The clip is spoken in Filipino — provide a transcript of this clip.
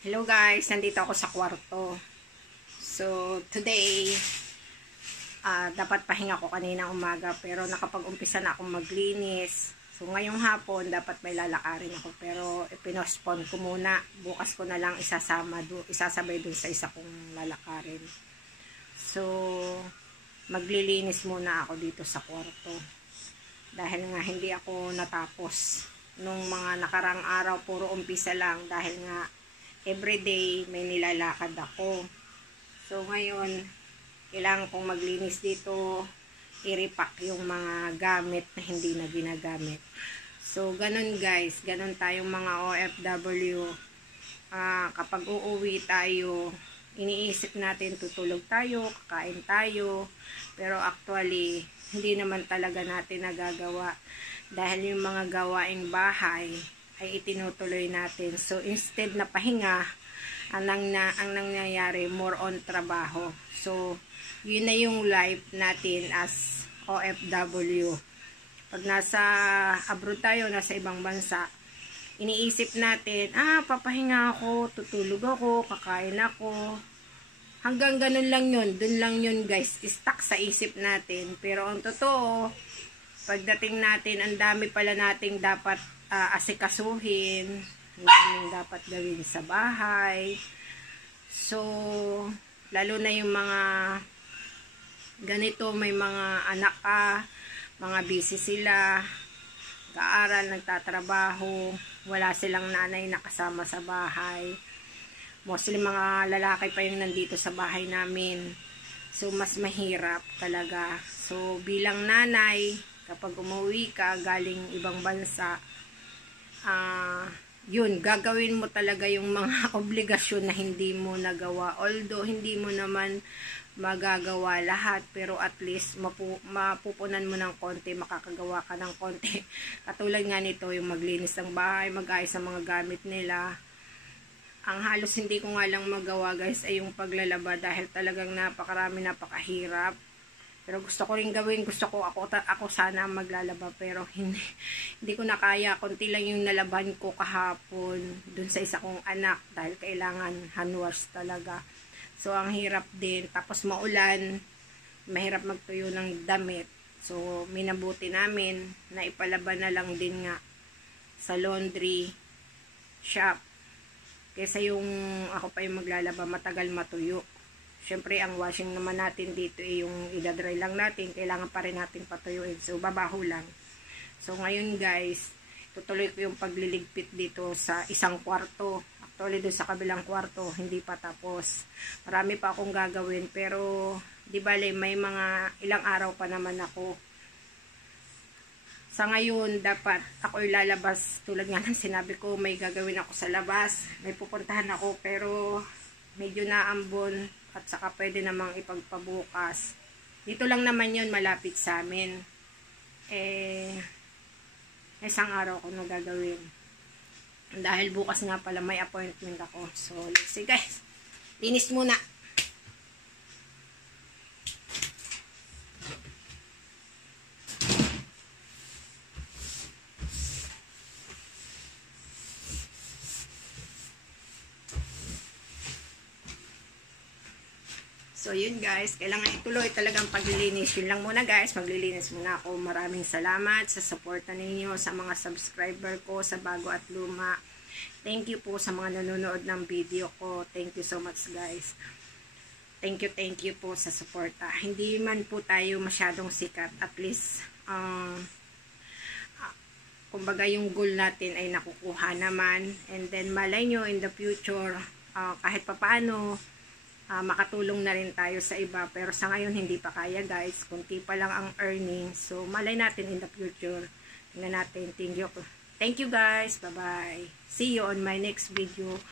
Hello guys, nandito ako sa kwarto. So, today, dapat pahinga ko kanina umaga pero nakapag-umpisa na akong maglinis. So, ngayong hapon, dapat may lalakarin ako pero ipinospon ko muna. Bukas ko na lang isasabay dun sa isa kong lalakarin. So, maglilinis muna ako dito sa kwarto. Dahil nga hindi ako natapos. Nung mga nakarang araw, puro umpisa lang dahil nga everyday may nilalakad ako. So ngayon, kailangan kong maglinis dito, i-repack yung mga gamit na hindi na ginagamit. So ganun guys, ganun tayong mga OFW. Kapag uuwi tayo, iniisip natin tutulog tayo, kakain tayo, pero actually hindi naman talaga natin nagagawa dahil yung mga gawaing bahay ay itinutuloy natin. So, instead na pahinga, ang nangyayari, more on trabaho. So, yun na yung life natin as OFW. Pag nasa abroad tayo, nasa ibang bansa, iniisip natin, papahinga ako, tutulog ako, kakain ako. Hanggang ganun lang yun. Dun lang yun guys, stuck sa isip natin. Pero ang totoo, pagdating natin, ang dami pala nating dapat asikasuhin, ang daming dapat gawin sa bahay. So, lalo na yung mga ganito, may mga anak mga busy sila, nag-aaral, nagtatrabaho, wala silang nanay na kasama sa bahay. Mostly mga lalaki pa yung nandito sa bahay namin. So, mas mahirap talaga. So, bilang nanay, kapag umuwi ka galing ibang bansa, yun, gagawin mo talaga yung mga obligasyon na hindi mo nagawa. Although, hindi mo naman magagawa lahat, pero at least mapupunan mo ng konti, makakagawa ka ng konti. Katulad nga nito, yung maglinis ng bahay, mag-ayos ng mga gamit nila. Ang halos hindi ko nga lang magawa guys ay yung paglalaba dahil talagang napakarami, napakahirap. Pero gusto ko rin gawin, gusto ko ako sana maglalaba pero hindi ko na kaya. Konti lang yung nalaban ko kahapon dun sa isa kong anak dahil kailangan hand wash talaga. So ang hirap din, tapos maulan, mahirap magtuyo ng damit. So minabuti namin na ipalaban na lang din nga sa laundry shop kaysa yung ako pa yung maglalaba, matagal matuyo. Siyempre, ang washing naman natin dito yung idadry lang natin. Kailangan pa rin natin patuyuin. So, babaho lang. So, ngayon guys, tutuloy ko yung pagliligpit dito sa isang kwarto. Actually, doon sa kabilang kwarto, hindi pa tapos. Marami pa akong gagawin. Pero, di bale, may mga ilang araw pa naman ako. Sa ngayon, dapat ako ilalabas. Tulad nga ng sinabi ko, may gagawin ako sa labas. May pupuntahan ako, pero medyo naambon. At saka pwede namang ipagpabukas. Dito lang naman yun, malapit sa amin. Isang araw ko na gagawin. Dahil bukas nga pala may appointment ako. So, let's see guys. Linis muna. So, yun guys. Kailangan ituloy talagang paglilinis. Yun lang muna guys. Maglilinis muna ako. Maraming salamat sa suporta ninyo, sa mga subscriber ko, sa bago at luma. Thank you po sa mga nanonood ng video ko. Thank you so much guys. Thank you po sa suporta. Hindi man po tayo masyadong sikat. At least, kumbaga yung goal natin ay nakukuha naman. And then, malay nyo in the future, kahit papaano, makatulong na rin tayo sa iba, pero sa ngayon hindi pa kaya guys, kunti pa lang ang earnings, so malay natin in the future. Tingnan natin. Thank you guys, bye bye, see you on my next video.